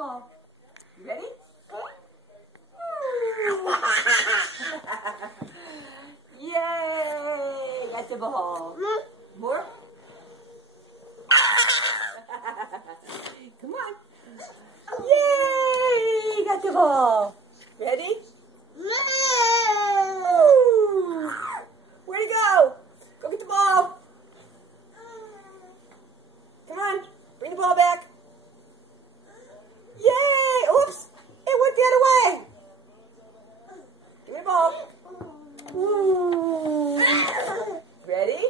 ball. You ready? Yay! Got the ball. More? Come on. Yay! Got the ball. Ready? Where'd it go? Go get the ball. Come on. Bring the ball back. Yay! Oops! It went the other way. Give me the ball. Ooh. Ready?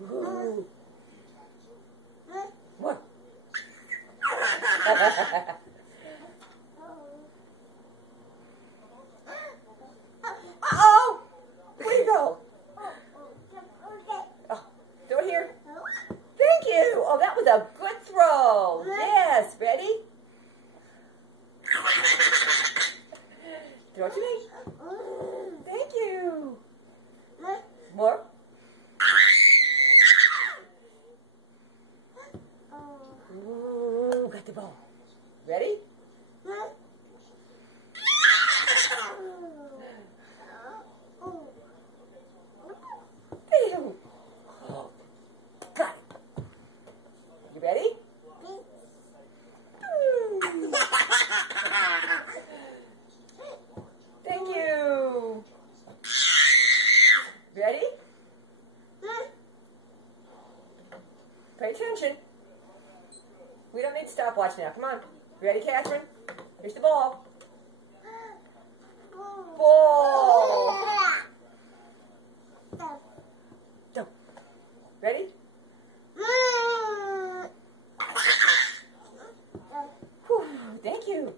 Ooh. What? Uh-oh! Where'd you go? Oh, throw it here. Thank you. Oh, that was a good throw. Yes. Ready? Throw it to me. Thank you. More? Ooh, got the ball. Ready? Ew. Oh, got it. You ready? Thank you. Ready? Pay attention. We don't need to stopwatch now. Come on. Ready, Catherine? Here's the ball. Ball. Go. Ready? Whew, thank you.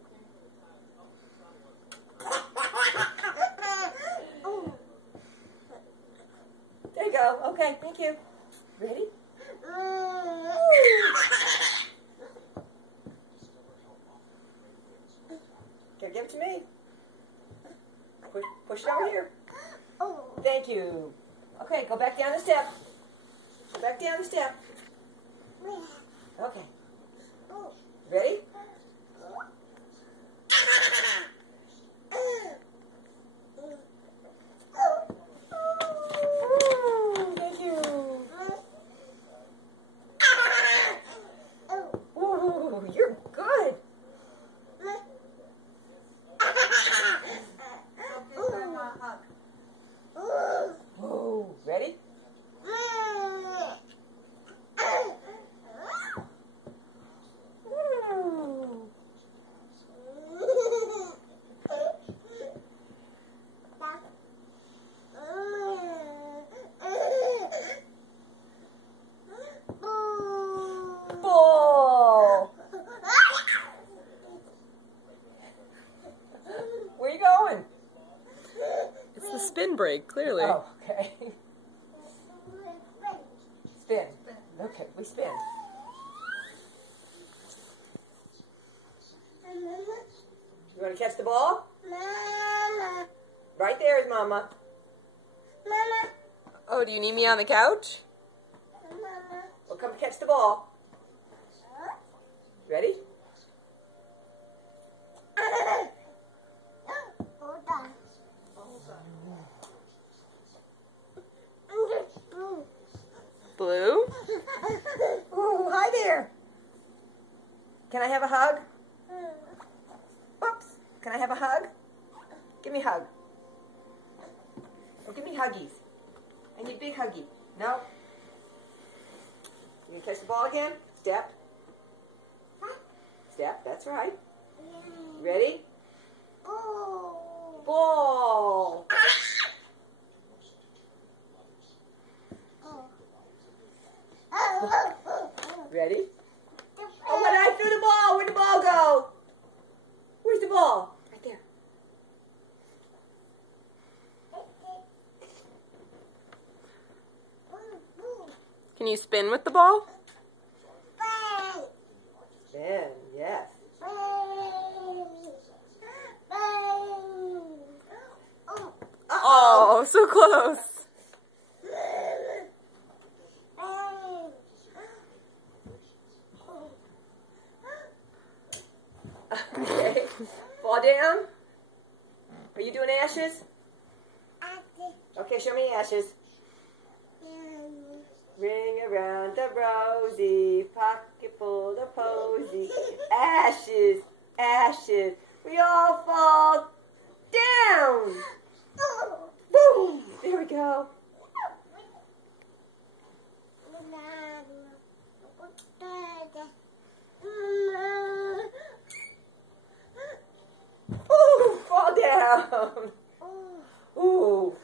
There you go. Okay, thank you. Ready? Okay, give it to me. Push it over here. Thank you. Okay, go back down the step. Go back down the step. Okay. Ready? Thank you. Ooh, you're good. Oh, ready? Ball. Where are you going? It's the spin break, clearly. Oh, okay. Spin. Okay, we spin. You want to catch the ball? Mama. Right there is Mama. Mama. Oh, do you need me on the couch? Mama. Well, come catch the ball. Ready? Hold on. Blue? Ooh, hi there. Can I have a hug? Oops. Can I have a hug? Give me a hug. Oh, give me huggies. I need a big huggy. No? You can catch the ball again? Step. Step, that's right. Ready? Ball. Ready? Oh, when I threw the ball, where'd the ball go? Where's the ball? Right there. Can you spin with the ball? Spin, yes. Oh, so close. Okay. Fall down. Are you doing ashes? Okay, show me ashes. Ring around the rosy, pocket full of posy. Ashes, ashes, we all fall down. Boom! There we go. Ooh, fall down. Ooh.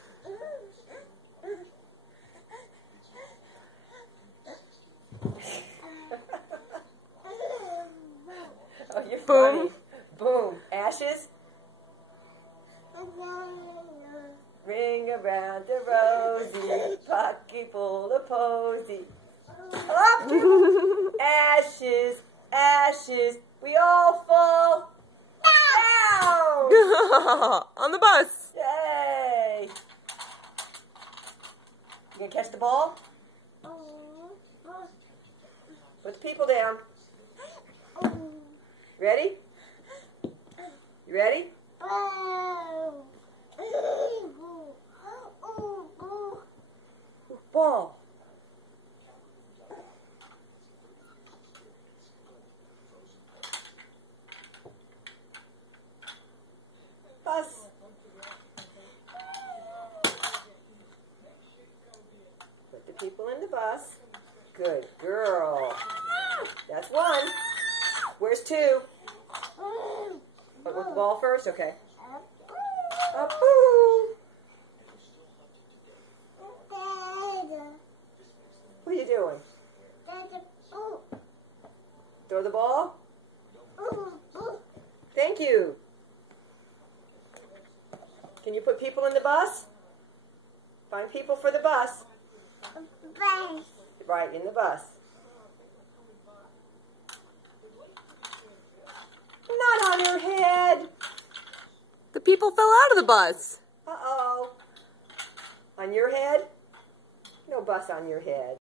Oh, you're Boom. funny. Boom. Ashes. Ring around the rosy, pocket full of posy. Up. Ashes, ashes, we all fall down. On the bus. Yay. You gonna catch the ball? Put the people down. Ready? You ready? Ball. Bus. Put the people in the bus. Good girl. That's one. Where's two? With the ball first? Okay. Up, boo. What are you doing? Throw the ball? Thank you. Can you put people in the bus? Find people for the bus. Right, in the bus. Not on your head. The people fell out of the bus. Uh-oh. On your head? No bus on your head.